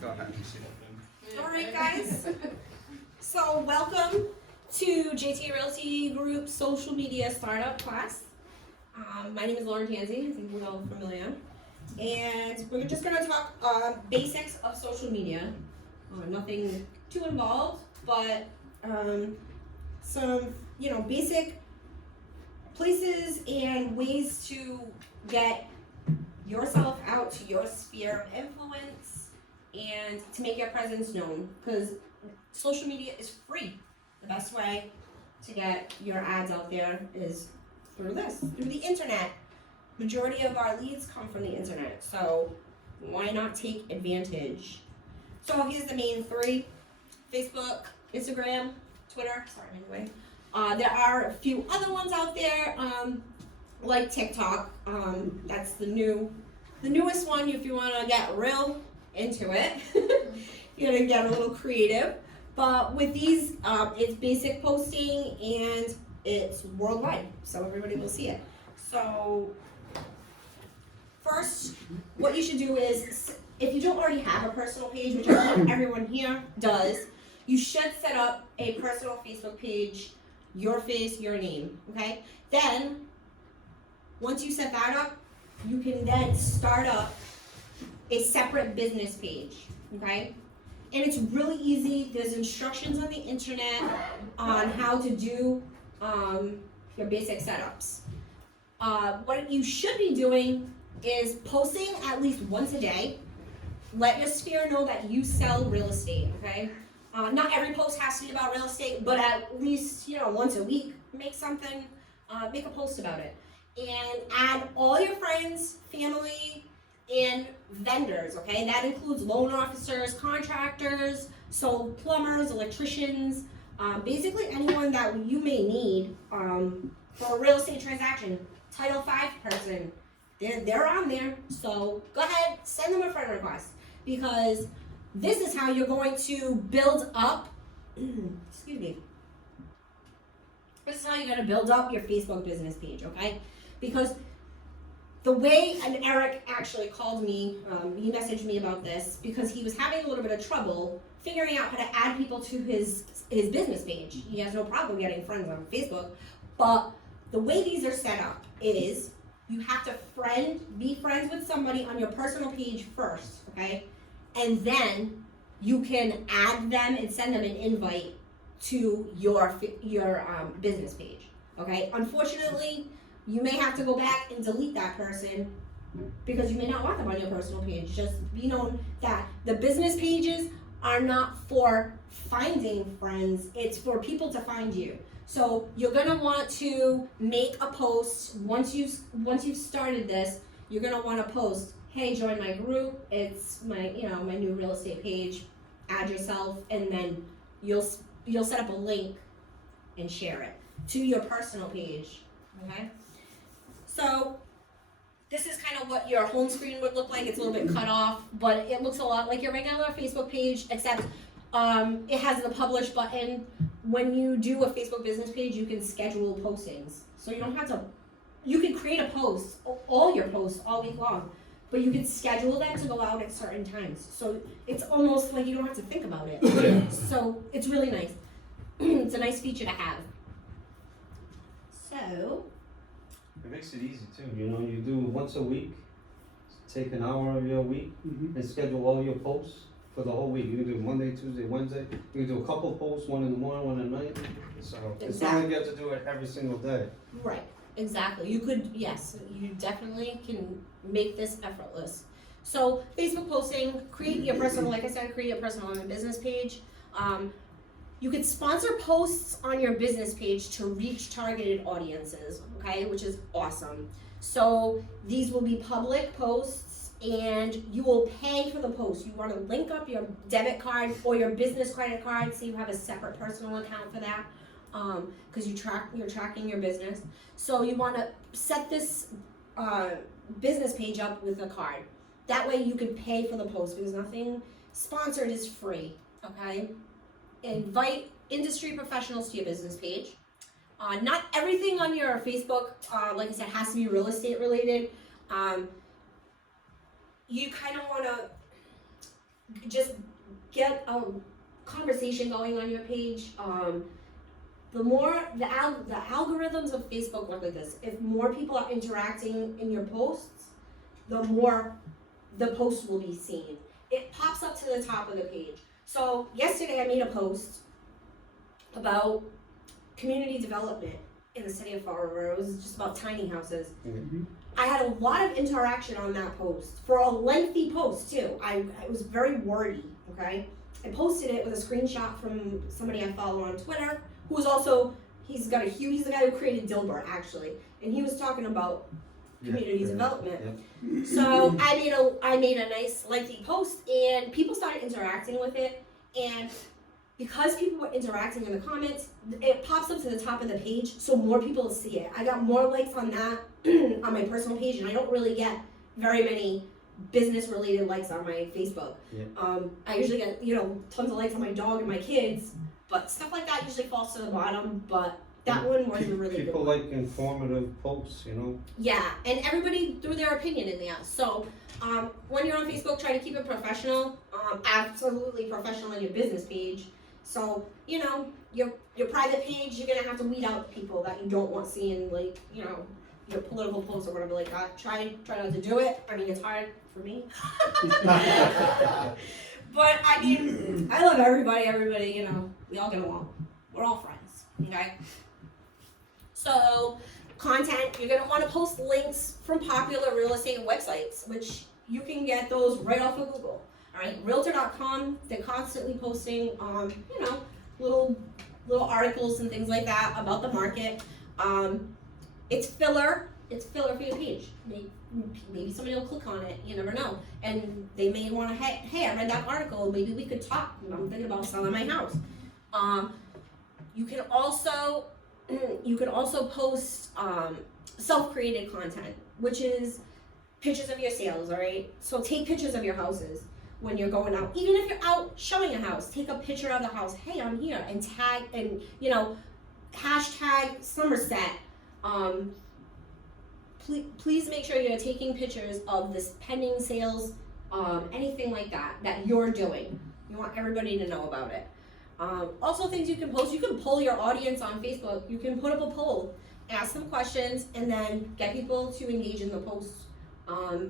Go ahead. All right, guys. So welcome to JT Realty Group social media startup class. My name is Lauren Tansey, if you're all familiar. And we're just gonna talk basics of social media. Nothing too involved, but some, basic places and ways to get yourself out to your sphere of influence and to make your presence known, because social media is free. The best way to get your ads out there is through the internet. Majority of our leads come from the internet, so why not take advantage? So here's the main three: Facebook, Instagram, Twitter. There are a few other ones out there, like TikTok. That's the newest one. If you want to get real into it, you're gonna get a little creative. But with these, it's basic posting and it's worldwide, so everybody will see it. So first, what you should do is, if you don't already have a personal page, which I think everyone here does, you should set up a personal Facebook page, your face, your name, okay? Then, once you set that up, you can then start up a separate business page, okay? And it's really easy. There's instructions on the internet on how to do your basic setups. What you should be doing is posting at least once a day. Let your sphere know that you sell real estate, okay? Not every post has to be about real estate, but at least, once a week, make a post about it. And add all your friends, family, and vendors, okay? That includes loan officers, contractors, so plumbers, electricians, basically anyone that you may need for a real estate transaction. Title V person, they're on there, so go ahead, send them a friend request, because this is how you're going to build up, excuse me, this is how you're going to build up your Facebook business page, okay? Because the way, and Eric actually called me, he messaged me about this, because he was having a little bit of trouble figuring out how to add people to his business page. He has no problem getting friends on Facebook, but the way these are set up is you have to be friends with somebody on your personal page first, okay? And then you can add them and send them an invite to your business page, okay? Unfortunately, you may have to go back and delete that person because you may not want them on your personal page. Just be known that the business pages are not for finding friends, it's for people to find you. So you're gonna want to make a post once you've started this. You're gonna want to post, "Hey, join my group. It's my my new real estate page. Add yourself," and then you'll set up a link and share it to your personal page. Okay. So this is kind of what your home screen would look like. It's a little bit cut off, but it looks a lot like your regular Facebook page, except it has the publish button. When you do a Facebook business page, you can schedule postings. So you don't have to, you can create a post, all your posts all week long, but you can schedule them to go out at certain times. So it's almost like you don't have to think about it. So it's really nice. It's a nice feature to have. So it makes it easy too. You do once a week, take an hour of your week and schedule all your posts for the whole week. You can do Monday, Tuesday, Wednesday. You can do a couple posts, one in the morning, one at night. So it's not like you have to do it every single day. Right, exactly. You could, yes, you definitely can make this effortless. So Facebook posting, create your personal, like I said, create your personal and business page. You could sponsor posts on your business page to reach targeted audiences, okay, which is awesome. So these will be public posts and you will pay for the post. You want to link up your debit card or your business credit card so you have a separate personal account for that, because you're tracking your business. So you want to set this business page up with a card. That way you can pay for the post, because nothing sponsored is free, okay? Invite industry professionals to your business page. Not everything on your Facebook, like I said, has to be real estate related. You kind of want to just get a conversation going on your page. The more the algorithms of Facebook work like this. If more people are interacting in your posts, the more the post will be seen. It pops up to the top of the page. So yesterday I made a post about community development in the city of Fall River. It was just about tiny houses. Mm-hmm. I had a lot of interaction on that post, for a lengthy post too. It was very wordy, okay? I posted it with a screenshot from somebody I follow on Twitter, who was also, he's the guy who created Dilbert actually, and he was talking about community development. Yeah. So I made a nice lengthy post, and people started interacting with it, and because people were interacting in the comments, it pops up to the top of the page, so more people see it. I got more likes on that on my personal page, and I don't really get very many business-related likes on my Facebook. Yeah. I usually get, tons of likes on my dog and my kids, but stuff like that usually falls to the bottom, but that one was a really good People one. like informative posts, Yeah, and everybody threw their opinion in there. So when you're on Facebook, try to keep it professional, absolutely professional on your business page. So, your private page, you're gonna have to weed out the people that you don't want seeing, like, your political posts or whatever like that. Try not to do it. I mean, it's hard for me. But I mean, I love everybody, we all get along. We're all friends, okay? So, content, you're gonna wanna post links from popular real estate websites, which you can get those right off of Google. Alright, Realtor.com, they're constantly posting, little articles and things like that about the market. It's filler for your page. Maybe somebody will click on it, you never know. And they may wanna, hey, I read that article, maybe we could talk, I'm thinking about selling my house. You can also post self-created content, which is pictures of your sales, alright? So take pictures of your houses when you're going out. Even if you're out showing a house, take a picture of the house. Hey, I'm here, and tag, and hashtag Somerset. Please make sure you're taking pictures of this pending sales, anything like that you're doing. You want everybody to know about it. Also, things you can post, you can poll your audience on Facebook. You can put up a poll, ask them questions, and then get people to engage in the post.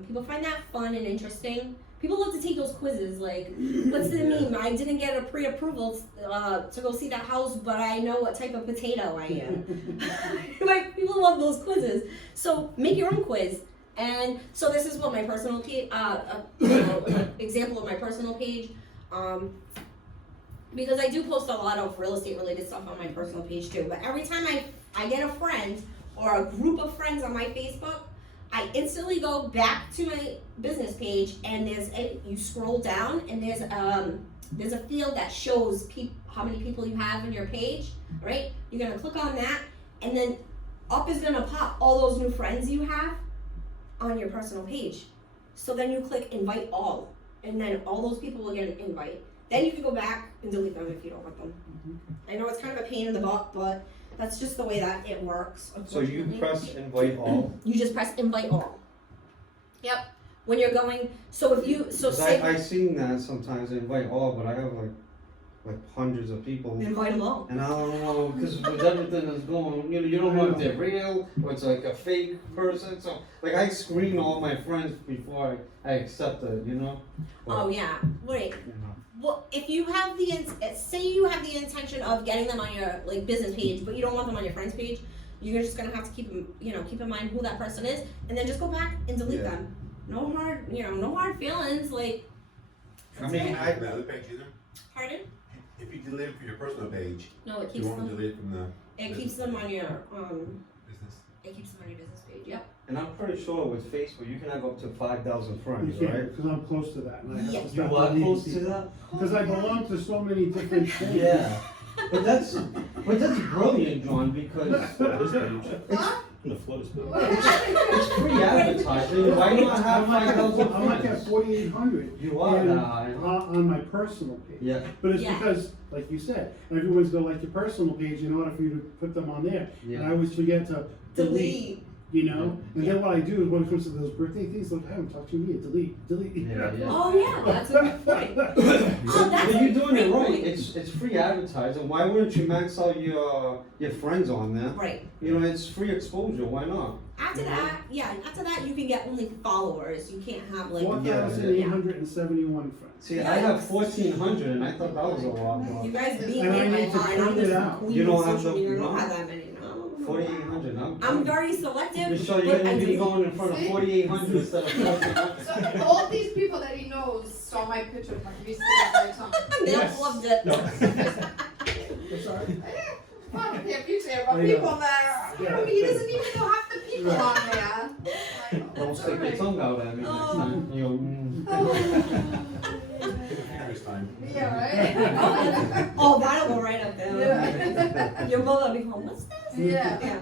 People find that fun and interesting. People love to take those quizzes, like, what's the meme? I didn't get a pre-approval to go see that house, but I know what type of potato I am. Like, people love those quizzes. So make your own quiz. And so this is what my personal page, example of my personal page. Because I do post a lot of real estate related stuff on my personal page too. But every time I get a friend or a group of friends on my Facebook, I instantly go back to my business page, and you scroll down, and there's a field that shows how many people you have in your page, right? You're gonna click on that, and then up is gonna pop all those new friends you have on your personal page. So then you click invite all, and then all those people will get an invite. Then you can go back and delete them if you don't want them. I know it's kind of a pain in the butt, but that's just the way that it works. So you press invite all? You just press invite all. Yep. When you're going, say I seen that sometimes, invite all, but I have like hundreds of people. Invite them all. And I don't know, because with everything that's going, you don't know if they're real or it's like a fake person. So like I screen all my friends before I accept it, But, oh yeah. Wait. Well, if you have say you have the intention of getting them on your business page, but you don't want them on your friend's page, you're just gonna have to keep in mind who that person is, and then just go back and delete them. No hard feelings. Like, I mean, I the other page either. Pardon? If you delete it from your personal page, No, it you keeps won't them. delete it from the It keeps them on your business. It keeps them on your business page. Yep. And I'm pretty sure with Facebook you can have up to 5,000 friends, You right? can't, because I'm close to that, and I have Yeah. to You start are deleting close to people. that? Because I belong to so many different things. Yeah. But that's brilliant, John, because The flood is big. it's free advertising. Why not have 5,000 I'm like at friends? 4,800. You are and, now. on my personal page. Yeah. But it's Yeah. because, like you said, everyone's gonna like your personal page in order for you to put them on there. Yeah. And I always forget to delete. you know? And then what I do is when it comes to those birthday things, like, I haven't talked to you yet, delete. Yeah, yeah. Oh yeah, that's a good point. Oh, that's But you're doing a it great right. point. It's free advertising. Why wouldn't you max out your friends on there? Right. You know, it's free exposure. Why not? After that, you can get only followers. You can't have like 4,871 friends. See, I have 1,400, and I thought that was a lot. You But guys beat And me I by need to a lot. turn I'm it just out. queen You don't of have social the- media. I don't no? have that many. No. 4,800. I'm very selective. You sure but you're I gonna be do- going in front of 4,800 instead of 1,400? So all these people that he knows saw my picture from recently at my time. They Yes. loved it. I'm sorry. Well, I can't be there, but I know. people that are, Yeah. he doesn't even know half the people Right. on there. Don't stick your tongue out at me next Oh. time. You know, This time. Yeah, right? Oh, that'll go right up there. Yeah. Your mother will be going, what's this? Yeah. Yeah.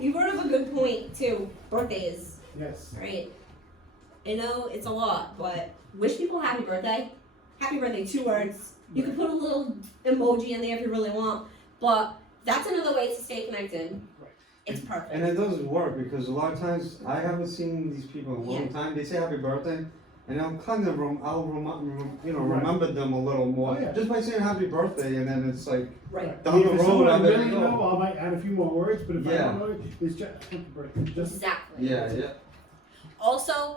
You brought up a good point too. Birthdays, Yes. right? I know it's a lot, but wish people happy birthday. Happy birthday, 2 words. You can put a little emoji in there if you really want, but that's another way to stay connected. Right. It's perfect. and it doesn't work because a lot of times I haven't seen these people in a long Yeah. time. They say happy birthday, and I'll kind of Right. remember them a little more Oh, yeah. just by saying happy birthday, and then it's like Right. down the If it's road someone I I better really go. know, I might add a few more words, but if I Yeah. don't know it, it's just happy birthday. Just Exactly. Yeah, yeah. Also,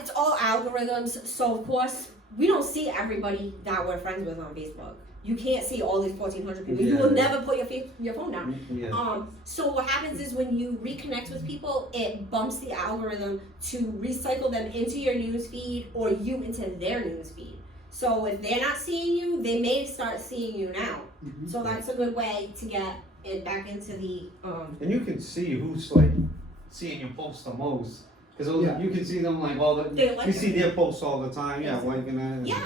it's all algorithms, so of course, we don't see everybody that we're friends with on Facebook. You can't see all these 1,400 people. You Yeah. will never put your phone down. Yeah. So what happens is when you reconnect with people, it bumps the algorithm to recycle them into your news feed or you into their news feed. So if they're not seeing you, they may start seeing you now. Mhm. So that's a good way to get it back into the And you can see who's like seeing your posts the most. Because Yeah. you can see them like all the, They like you it. see their posts all the time, yeah, liking it. yeah.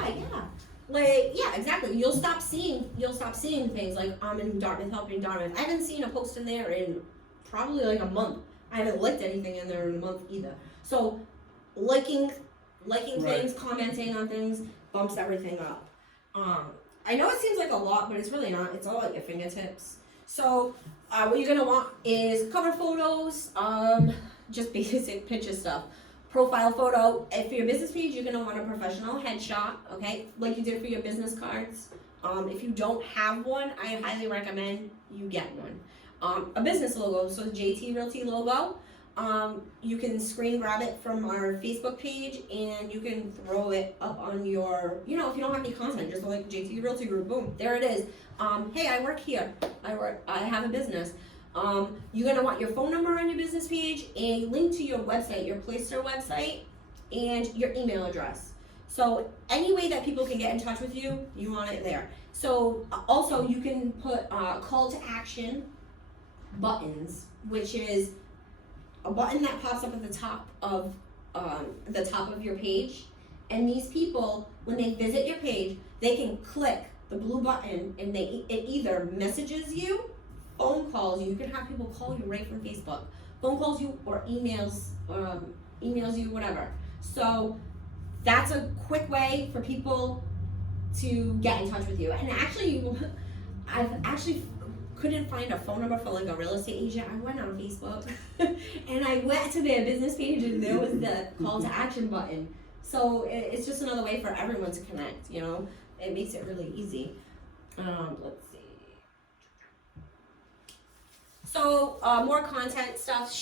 Like, yeah, exactly. You'll stop seeing things like I'm in Dartmouth helping Dartmouth. I haven't seen a post in there in probably like a month. I haven't liked anything in there in a month either. So liking Right. things, commenting on things bumps everything up. I know it seems like a lot, but it's really not. It's all at your fingertips. So what you're gonna want is cover photos, just basic picture stuff. Profile photo. And for your business page, you're gonna want a professional headshot, okay? Like you did for your business cards. If you don't have one, I highly recommend you get one. A business logo, so JT Realty logo. You can screen grab it from our Facebook page and you can throw it up on your, if you don't have any content, just like JT Realty Group, boom, there it is. Hey, I work here. I have a business. You're gonna want your phone number on your business page, a link to your website, your Playstore website, and your email address. So any way that people can get in touch with you, you want it there. So also you can put call to action buttons, which is a button that pops up at the top of your page, and these people, when they visit your page, they can click the blue button and it either messages you, phone calls you. You can have people call you right from Facebook, phone calls you, or emails you, whatever. So that's a quick way for people to get in touch with you. And actually, I've actually couldn't find a phone number for like a real estate agent. I went on Facebook and I went to their business page and there was the call to action button. So it's just another way for everyone to connect, It makes it really easy. Let's see. So more content stuff.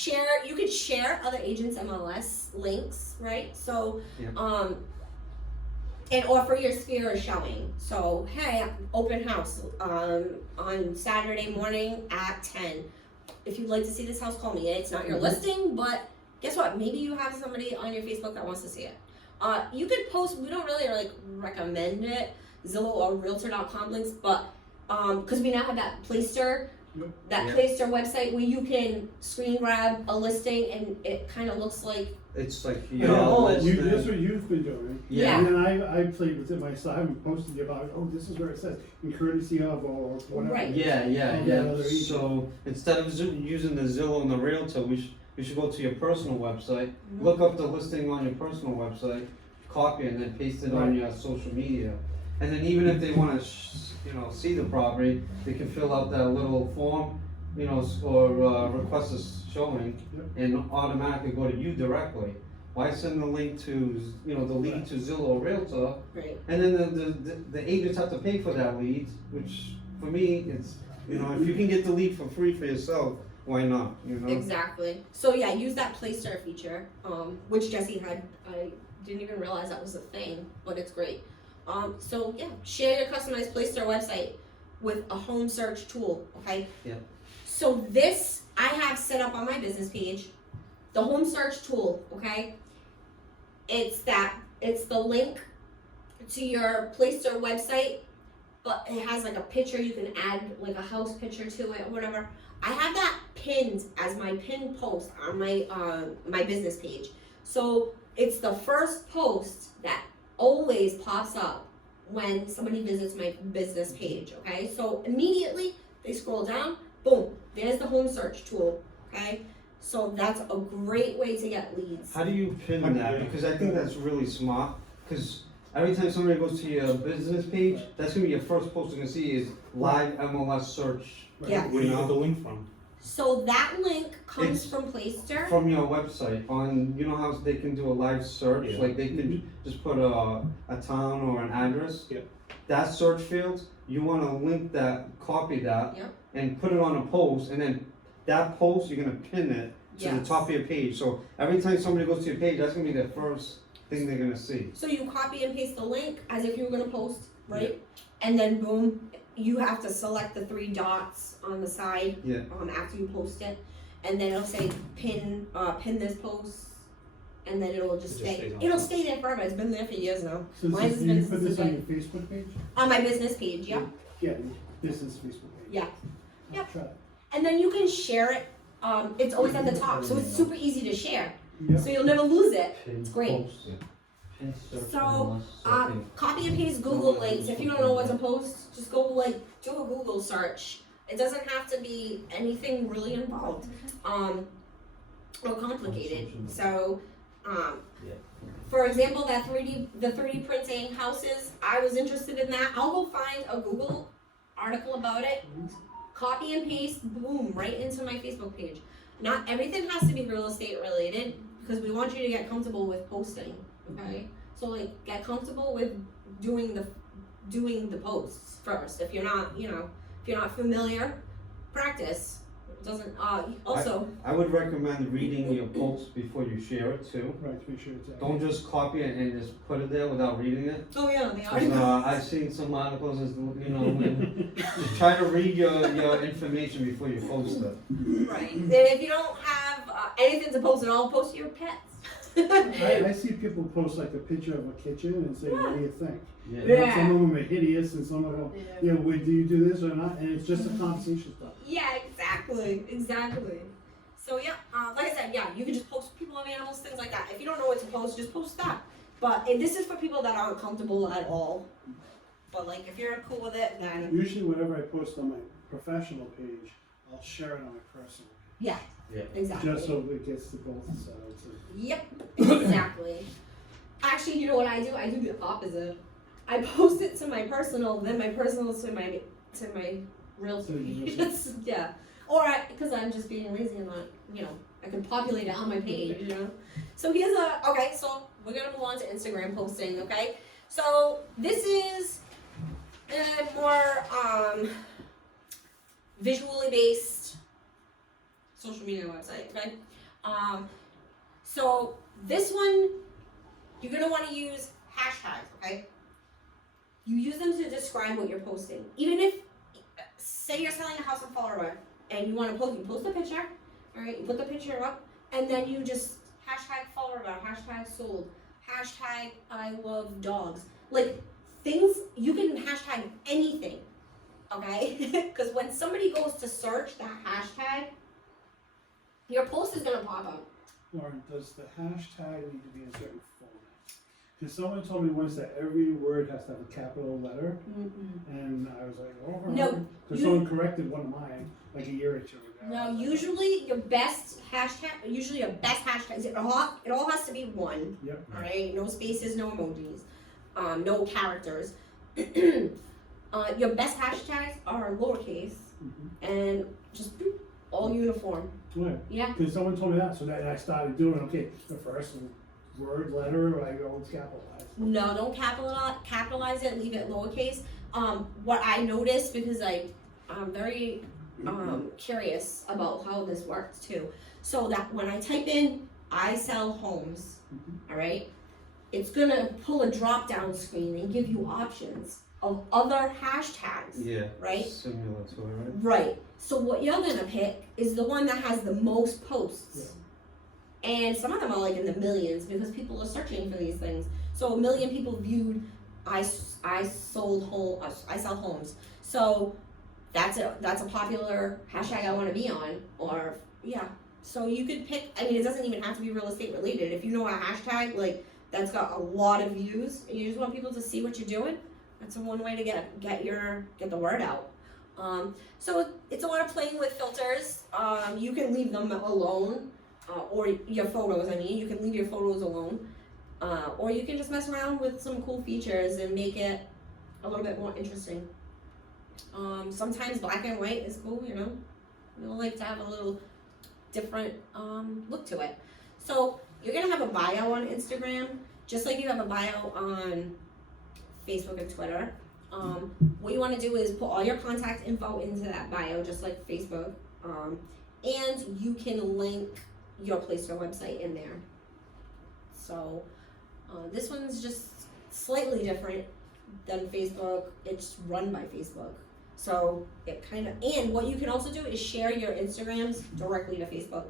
You could share other agents' MLS links, right? So Yeah. and offer your sphere a showing. So hey, open house on Saturday morning at 10. If you'd like to see this house, call me. It's not your listing, but guess what? Maybe you have somebody on your Facebook that wants to see it. You could post. We don't really recommend it, Zillow or Realtor.com links, but because we now have that Playster. Yep. That Yeah. Playster website where you can screen grab a listing and it kind of looks like It's like Yeah, that's what you've been doing. Yeah. And then I played with it myself. I haven't posted it about, oh, this is where it says, in courtesy of, or whatever. Right. Yeah, Oh, yeah, yeah. other agent. So instead of using the Zillow and the Realtor, you should go to your personal website, Mhm. look up the listing on your personal website, copy it, and then paste it on Right. your social media. And then even if they want to, see the property, they can fill out that little form, you know, or request a showing Yep. and automatically go to you directly. Why send the link to, you know, the lead to Zillow or Realtor, Right. and then the agents have to pay for that lead, which for me, it's, you know, if you can get the lead for free for yourself, why not, you know? Exactly. So yeah, use that Placer feature, which Jesse had. I didn't even realize that was a thing, but it's great. So yeah, share your customized Placer website with a home search tool. Okay. Yeah. So this I have set up on my business page, the home search tool. Okay. It's the link to your Placer website, but it has like a picture. You can add like a house picture to it or whatever. I have that pinned as my pinned post on my my business page. So it's the first post that always pops up when somebody visits my business page, okay? So immediately they scroll down, boom, there's the home search tool, okay? So that's a great way to get leads. How do you pin that? Because I think that's really smart, because every time somebody goes to your business page, that's gonna be your first post they're gonna see is live MLS search. Yeah. Where do you get the link from? So that link comes It's from Placer. From your website, on, you know how they can do a live search, Yeah. like they can just put a town or an address? Yeah. That search field, you wanna link that, copy that, Yep. and put it on a post, and then that post, you're gonna pin it to the Yes. top of your page, so every time somebody goes to your page, that's gonna be the first thing they're gonna see. So you copy and paste the link as if you were gonna post, right? And then boom, you have to select the 3 dots on the side Yeah. after you post it, and then it'll say pin this post, and then it'll just It just stay. stays on It'll top. stay there forever. It's been there for years now. So Mine has this is, been you put since this the on day. your Facebook page? On my business page, yeah. Yeah, your business Facebook page. Yeah. I'll Yep. try it. And then you can share it. It's always at the top, so it's super easy to share. Yep. So you'll never lose it. It's great. So, copy and paste Google links. If you don't know what to post, just go do a Google search. It doesn't have to be anything really involved, or complicated. So, for example, the 3D printing houses, I was interested in that. I'll go find a Google article about it, copy and paste, boom, right into my Facebook page. Not everything has to be real estate related, because we want you to get comfortable with posting, okay? So like, get comfortable with doing the posts first. If you're not, if you're not familiar, practice. It doesn't, also, I would recommend reading your post before you share it too. Right, to make sure it's. Don't just copy it and just put it there without reading it. oh yeah, they 'Cause, are. I've seen some articles, as, you know, and just try to read your information before you post it. Right. Then if you don't have anything to post at all, post your pets. I see people post like a picture of a kitchen and say, what do you think? Yeah. Some of them are hideous and some of them, Yeah. do you do this or not? And it's just a conversation stuff. Yeah, exactly. So yeah, like I said, yeah, you can just post people of animals, things like that. If you don't know what to post, just post that. But this is for people that aren't comfortable at all. But like, if you're cool with it, then Usually whatever I post on my professional page, I'll share it on my personal page. exactly. Just so it gets to both sides. Yep, exactly. Actually, you know what I do? I do the opposite. I post it to my personal, then my personal to my real So you page. just- Yeah. Or because I'm just being lazy and not, I can populate it on my page, So so we're gonna move on to Instagram posting, okay? So this is a more visually based social media website, okay? So this one, you're gonna want to use hashtags, okay? You use them to describe what you're posting. Even if, say you're selling a house in Fall River and you want to post, you post a picture, all right? You put the picture up, and then you just hashtag Fall River, hashtag sold, hashtag I love dogs. Like things, you can hashtag anything, okay? Because when somebody goes to search that hashtag, your post is gonna pop up. Lauren, does the hashtag need to be in certain format? Because someone told me once that every word has to have a capital letter, and I was like, oh. No, Because you- someone corrected one of mine like a year or two ago. Now, usually your best hashtag, it all has to be one. Yep. All right, no spaces, no emojis, no characters. Your best hashtags are lowercase, Mhm. and just boop, all uniform. Right. Yeah. Because someone told me that, so then I started doing, okay, the first word, letter, I always capitalize. No, don't capitalize it, leave it lowercase. What I noticed, because I'm very curious about how this works too. So that when I type in, I sell homes, all right? It's gonna pull a drop down screen and give you options of other hashtags, Yeah. right? Similar to it, right? Right. So what you're gonna pick is the one that has the most posts. And some of them are like in the millions because people are searching for these things. So 1 million people viewed I sell homes. So that's a popular hashtag I want to be on, or yeah. So you could pick, I mean, it doesn't even have to be real estate related. If you know a hashtag like that's got a lot of views and you just want people to see what you're doing, that's one way to get the word out. So it's a lot of playing with filters. You can leave them alone, or your photos. I mean, you can leave your photos alone, or you can just mess around with some cool features and make it a little bit more interesting. Sometimes black and white is cool, you know. We like to have a little different look to it. So you're gonna have a bio on Instagram, just like you have a bio on Facebook and Twitter. What you want to do is put all your contact info into that bio, just like Facebook, and you can link your place or website in there. So this one's just slightly different than Facebook. It's run by Facebook, so it kind of, and what you can also do is share your Instagrams directly to Facebook.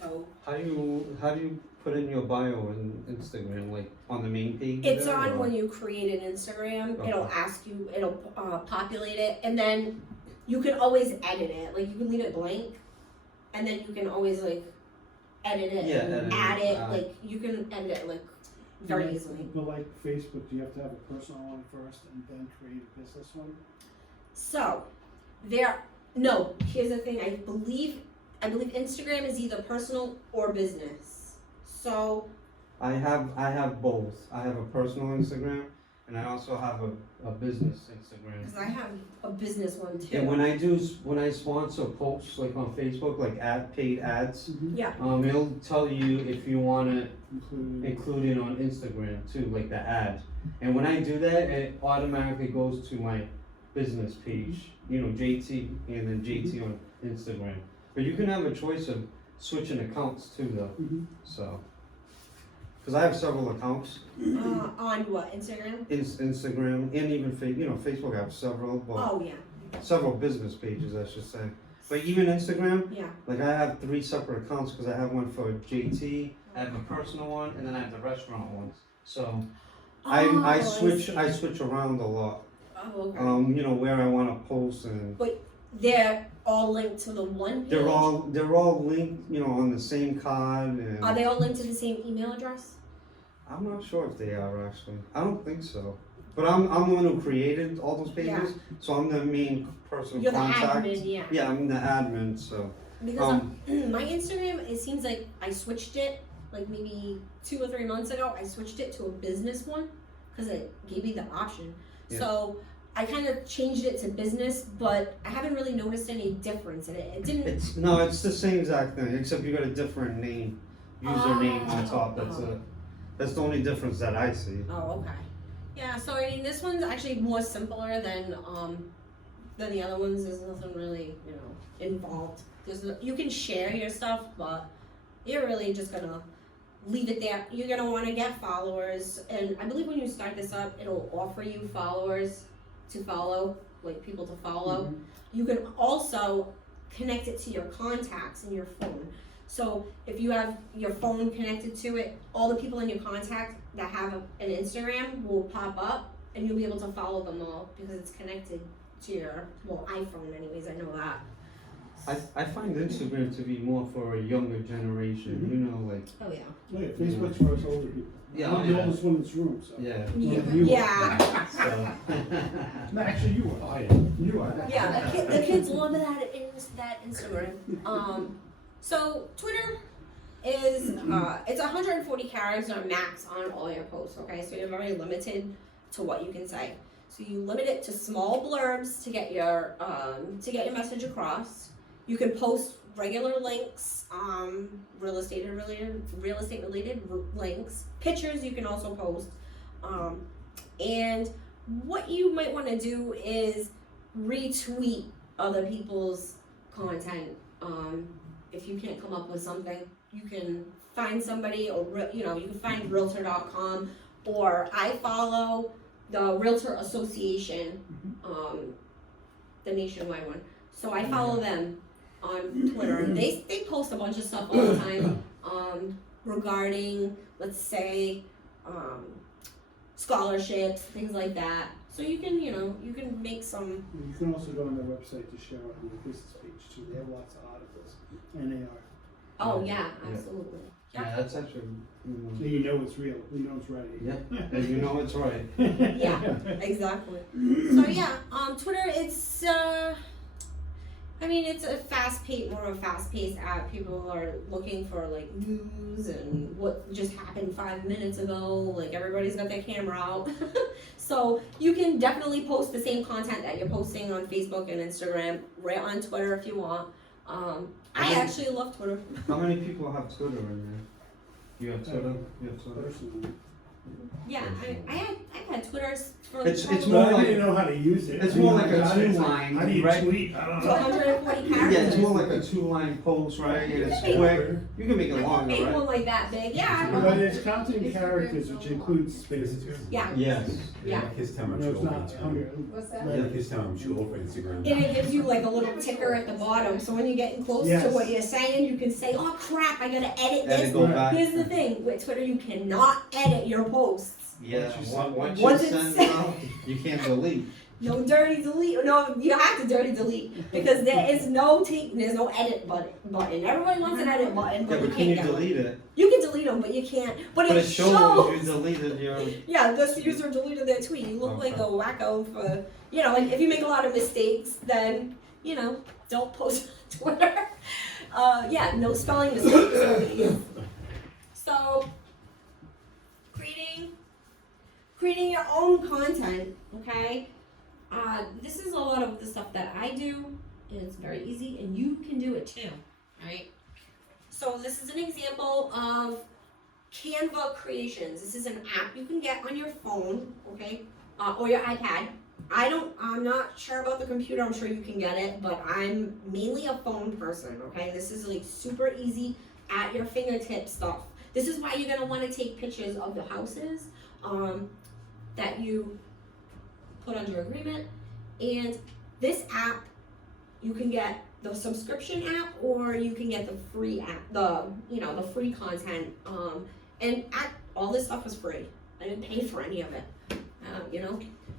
So How do you put in your bio in Instagram, like on the main page? it's there, on or- when you create an Instagram. Okay. It'll ask you, it'll populate it, and then you can always edit it. Like you can leave it blank, and then you can always like edit it Yeah, and edit it, add it. add. Like you can edit it like very Like- easily. But like Facebook, do you have to have a personal one first and then create a business one? So here's the thing. I believe Instagram is either personal or business. So I have both. I have a personal Instagram and I also have a business Instagram. because I have a business one too. And when I sponsor posts like on Facebook, like paid ads, Yeah. it'll tell you if you want to Including. include it on Instagram too, like the ad. And when I do that, it automatically goes to my business page, you know, JT and then JT on Instagram. But you can have a choice of switching accounts too, though. Mhm. So, because I have several accounts, On what, Instagram? Instagram and even Facebook. I have several, but Oh yeah. several business pages, I should say. But even Instagram, Yeah. like I have 3 separate accounts because I have one for JT, I have a personal one, and then I have the restaurant ones. So I Oh, switch see. switch around a lot. Oh, okay. You know, where I want to post, and They're all linked to the one page? they're all linked, you know, on the same card. And Are they all linked to the same email address? I'm not sure if they are actually. I don't think so. But I'm the one who created all those pages, so I'm the main person You're the contact. admin, yeah. Yeah, I'm the admin. So Because my Instagram, it seems like I switched it, like maybe 2 or 3 months ago, I switched it to a business one, because it gave me the option. Yeah. So I kind of changed it to business, but I haven't really noticed any difference in it. It didn't. it's the same exact thing, except you got a different username on top. That's the only difference that I see. Oh, okay. Yeah, so I mean, this one's actually more simpler than the other ones. There's nothing really, involved. You can share your stuff, but you're really just gonna leave it there. You're gonna want to get followers, and I believe when you start this up, it'll offer you followers to follow, like people to follow. Mhm. You can also connect it to your contacts in your phone. So if you have your phone connected to it, all the people in your contact that have an Instagram will pop up, and you'll be able to follow them all because it's connected to your iPhone. Anyways, I know that. I find Instagram to be more for a younger generation. You know, like Oh yeah. Oh, yeah, Facebook's for us older people. Yeah, I'm the yeah. oldest one in this room, so. yeah. Yeah. So, No, actually, you are. I am. You are. Yeah, the kids love that Instagram. So Twitter is it's 140 characters or max on all your posts. Okay, so you're very limited to what you can say. So you limit it to small blurbs to get your message across. You can post regular links, real estate related links, pictures you can also post. And what you might want to do is retweet other people's content. If you can't come up with something, you can find somebody, or you can find Realtor.com, or I follow the Realtor Association, the nationwide one. So I follow them on Twitter. They post a bunch of stuff all the time regarding, let's say, scholarships, things like that. So you can make some. You can also go on their website to share it on the business page too. They have lots of articles, and they are. Oh yeah, Yeah. absolutely. Yeah, that's actually, So you know it's real. You know it's right. yeah, and you know it's right. Yeah, exactly. So yeah, Twitter, it's it's a more of a fast-paced app. People are looking for like news and what just happened 5 minutes ago. Like everybody's got their camera out. So you can definitely post the same content that you're posting on Facebook and Instagram right on Twitter if you want. I actually love Twitter. How many people have Twitter in there? You have Twitter? You have Twitter? Personally. Yeah, I've had Twitter for It's probably more But I like- didn't know how to use it. it's I mean, more like I a got it. two-line, How do you right? tweet? I don't know. 140 characters. Yeah, it's more like a two-line post, right? And it's Yeah. quick. You can make it I can longer, make right? one like that big. Yeah, I But know. it's counting characters, which includes spaces. Yeah. Yes. Yeah. Like his time, I'm No, too it's old for not Instagram. 100. What's that? Like his time, I'm too old for Instagram. And it gives you like a little ticker at the bottom, so when you're getting close to Yes. what you're saying, you can say, "Oh crap, I gotta edit And this." it go back. Here's the thing: with Twitter, you cannot edit your posts. Yeah, once Once you it's send sent- it out, you can't delete. No dirty delete. No, you have to dirty delete because there's no edit button. Everybody wants an edit button, Yeah, but you but can you can't get one. delete it? You can delete them, but you can't. But But it it shows you deleted your. Yeah, this user deleted their tweet. You look like a wacko for, like if you make a lot of mistakes, then, don't post on Twitter. Yeah, no spelling mistakes, please. So, creating your own content, okay? This is a lot of the stuff that I do, and it's very easy, and you can do it too, right? So this is an example of Canva Creations. This is an app you can get on your phone, okay, or your iPad. I'm not sure about the computer. I'm sure you can get it, but I'm mainly a phone person, okay? This is like super easy at your fingertips stuff. This is why you're gonna want to take pictures of the houses that you put under agreement. And this app, you can get the subscription app, or you can get the free app, the free content. All this stuff is free. I didn't pay for any of it,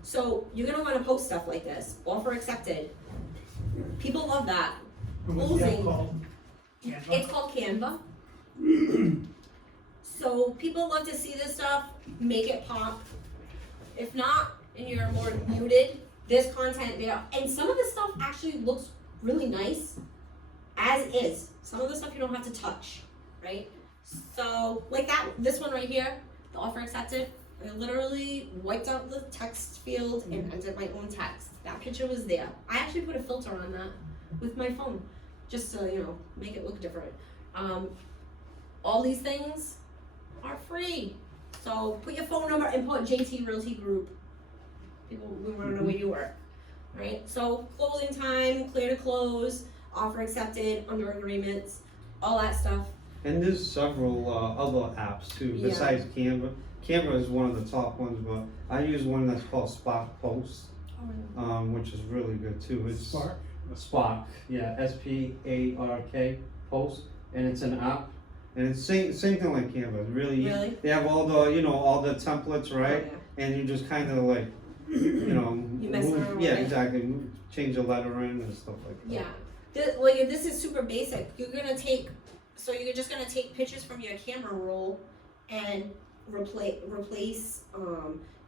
So you're gonna want to post stuff like this. Offer accepted. People love that. What's the app Closing. called? Canva? It's called Canva. So people love to see this stuff. Make it pop. If not, and you're more muted, there's content there. And some of the stuff actually looks really nice as is. Some of the stuff you don't have to touch, right? So like this one right here, the offer accepted. I literally wiped out the text field and entered my own text. That picture was there. I actually put a filter on that with my phone, just to make it look different. All these things are free. So put your phone number and put JT Realty Group. People, we want to know where you work, right? So closing time, clear to close, offer accepted, under agreements, all that stuff. And there's several other apps too, Yeah. besides Canva. Canva is one of the top ones, but I use one that's called Spark Post, which is really good too. It's Spark? Spark, yeah, SPARK Post, and it's an app, and it's same thing like Canva. Really, Really? they have all the all the templates, right? Oh, And you just kind of like, You mess move- around with yeah, it. exactly, change the lettering and stuff like that. Yeah. This is super basic. You're just gonna take pictures from your camera roll and replace.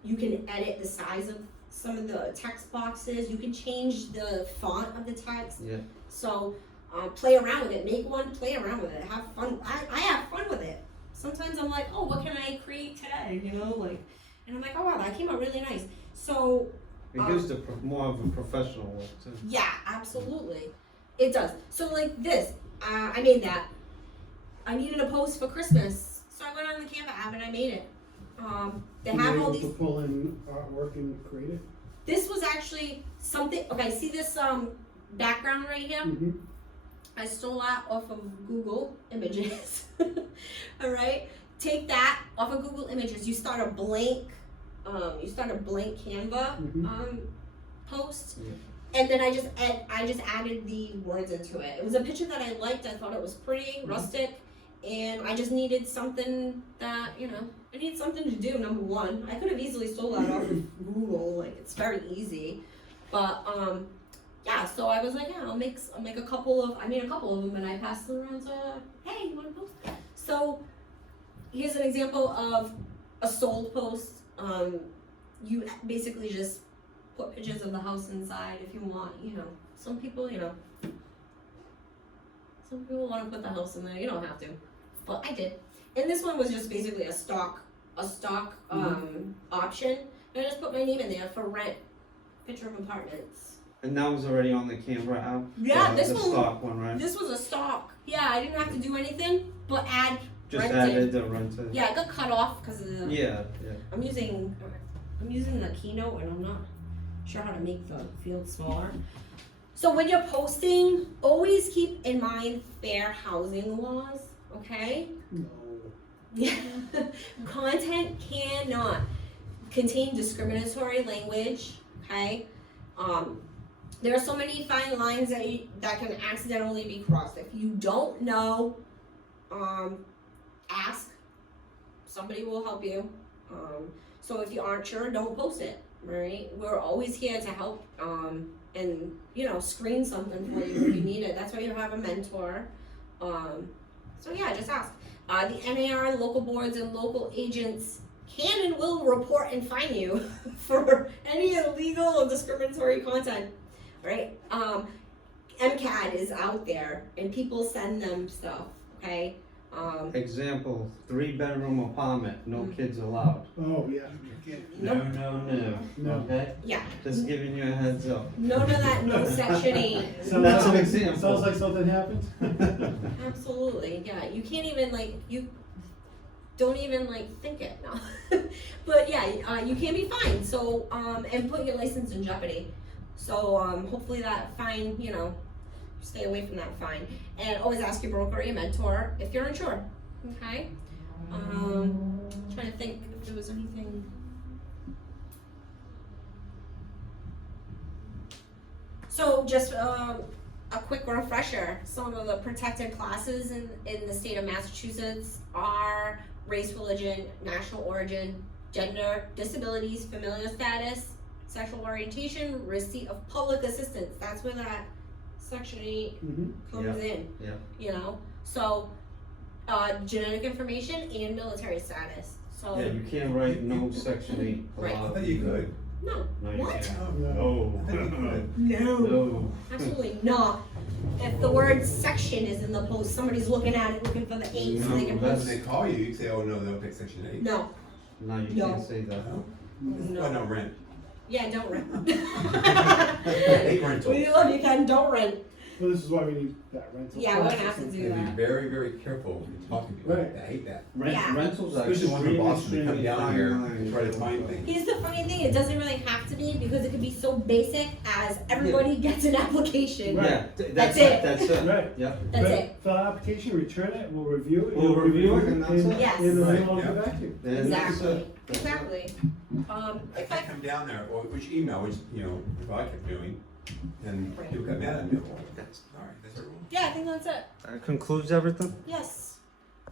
You can edit the size of some of the text boxes. You can change the font of the text. Yeah. So play around with it. Make one. Play around with it. Have fun. I have fun with it. Sometimes I'm like, oh, what can I create today? And I'm like, oh wow, that came out really nice. So It gives the more of a professional look too. Yeah, absolutely. It does. So like this, I made that. I needed a post for Christmas, so I went on the Canva app and I made it. They Were you have all able these. to pull in artwork and create it? This was actually something. Okay, see this background right here? Mm-hmm. I stole that off of Google Images. All right, take that off of Google Images. You start a blank. You start a blank Canva Mhm. post, Yeah. and then I just added the words into it. It was a picture that I liked. I thought it was pretty rustic, and I just needed something that I needed something to do. Number one, I could have easily stole that off of Google. Like it's very easy, but yeah. So I was like, yeah, I'll make a couple of. I made a couple of them, and I passed them around to, hey, you want to post? So here's an example of a sold post. You basically just put pictures of the house inside if you want, some people, some people want to put the house in there, you don't have to, but I did. And this one was just basically a stock option, and I just put my name in there for rent, picture of apartments. And that was already on the Canva app? Yeah, The- this the one- stock one, right? This was a stock. Yeah, I didn't have to do anything but add Just rented. added the rented. Yeah, it got cut off because of the. Yeah, yeah. I'm using the Keynote and I'm not sure how to make the field smaller. So when you're posting, always keep in mind fair housing laws, okay? No. Yeah. Content cannot contain discriminatory language, okay? There are so many fine lines that can accidentally be crossed. If you don't know, ask. Somebody will help you. So if you aren't sure, don't post it, right? We're always here to help and screen something for you if you need it. That's why you have a mentor. So yeah, just ask. The NAR, local boards, and local agents can and will report and fine you for any illegal or discriminatory content, right? MCAD is out there and people send them stuff, okay? Example, 3-bedroom apartment, no kids allowed. Oh, yeah. No, no, no. No. Okay? Yeah, Just giving you a heads up. none of that, no section 8. That's an example. Sounds like something happened. Absolutely, yeah. You can't even you don't even think it now. But yeah, you can be fined. So and put your license in jeopardy. So hopefully that fine, stay away from that fine. And always ask your broker or your mentor if you're unsure. Okay. Trying to think if there was anything. So just a quick refresher, some of the protected classes in the state of Massachusetts are race, religion, national origin, gender, disabilities, familial status, sexual orientation, receipt of public assistance. That's where that Section 8 comes in. Yeah. So genetic information and military status. So Yeah, you can't write no Section 8 Right. I allowed. thought you could. no, No, you What? can't. No. I thought you could. no. No. Absolutely not. If the word section is in the post, somebody's looking at it, looking for the 8 so they can No, When post. they call you, you say, oh no, they'll take Section 8. No. No, you No. can't say that. No? No. Why not rent? Yeah, don't rent. Hate rentals. We love you, Ken. Don't rent. Well, this is why we need that rental. Yeah, we're gonna class have to or do You something. gotta be very, very careful when you talk to people. Right. I hate that. Yeah. Rentals are Especially ones in Boston, they come extremely down here fine and try to find things. Here's the funny thing, it doesn't really have to be because it could be so basic as everybody gets an application. Right. Yeah, That's it. That's it. Right. Yeah. That's But it. Fill out application, return it, we'll review it. We'll review it, and that's it. Yes. And then Right, we'll yeah. get back to you. And that's Exactly. it. That's it. Exactly. I If can't come down there, or which email, which, if I kept doing, then Right. people got mad at me. Oh, that's, all right, that's a rule. yeah, I think that's it. That concludes everything? Yes.